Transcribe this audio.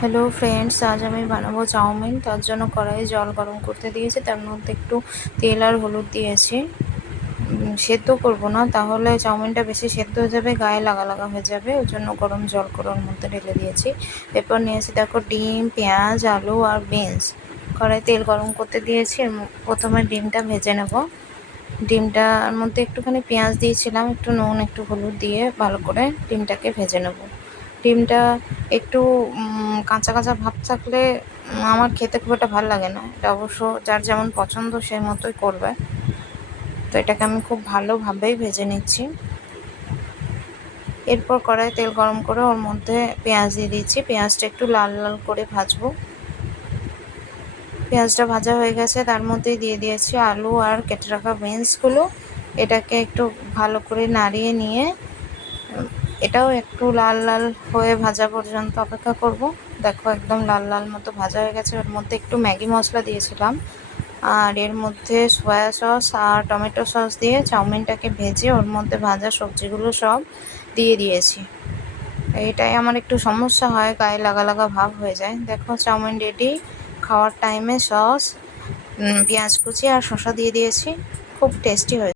Hello friends, আজ আমি বানাবো চাউমিন। তার জন্য কড়াইয়ে জল গরম করতে দিয়েছি, তার মধ্যে একটু তেল আর হলুদ দিয়েছি। সেদ্ধ করব না, তাহলে চাউমিনটা বেশি সেদ্ধ হয়ে যাবে, গায়ে লাগা লাগা হয়ে যাবে। ওই জন্য গরম জল করে ওর মধ্যে ঢেলে দিয়েছি। এরপর নিয়েছি দেখো ডিম, পেঁয়াজ, আলু আর বিনস। কড়াই তেল গরম করতে দিয়েছি। প্রথমে ডিমটা ভেজে নেব। ডিমটার মধ্যে একটুখানি পেঁয়াজ দিয়েছিলাম, একটু নুন, একটু হলুদ দিয়ে ভালো করে ডিমটাকে ভেজে নেব। ডিমটা একটু কাঁচা কাঁচা ভাব থাকলে আমার খেতে খুব একটা ভালো লাগে না। এটা অবশ্য যার যেমন পছন্দ সেই মতোই করবে। তো এটাকে আমি খুব ভালোভাবেই ভেজে নিচ্ছি। এরপর কড়াই তেল গরম করে ওর মধ্যে পেঁয়াজ দিয়ে দিচ্ছি। পেঁয়াজটা একটু লাল লাল করে ভাজবো। পেঁয়াজটা ভাজা হয়ে গেছে, তার মধ্যে দিয়ে দিয়েছি আলু আর কেটে রাখা বিনসগুলো। এটাকে একটু ভালো করে নাড়িয়ে নিয়ে এটাও একটু লাল লাল হয়ে ভাজা পর্যন্ত অপেক্ষা করব। দেখো একদম লাল লাল মতো ভাজা হয়ে গেছে। ওর মধ্যে একটু ম্যাগি মশলা দিয়েছিলাম, আর এর মধ্যে সয়া সস আর টমেটো সস দিয়ে চাউমিনটাকে ভেজে ওর মধ্যে ভাজা সবজিগুলো সব দিয়ে দিয়েছি। এটাই আমার একটু সমস্যা হয়, গায়ে লাগা লাগা ভাব হয়ে যায়। দেখো চাউমিন রেডি। খাওয়ার টাইমে সস, পেঁয়াজ কুচি আর শসা দিয়ে দিয়েছি। খুব টেস্টি হয়েছে।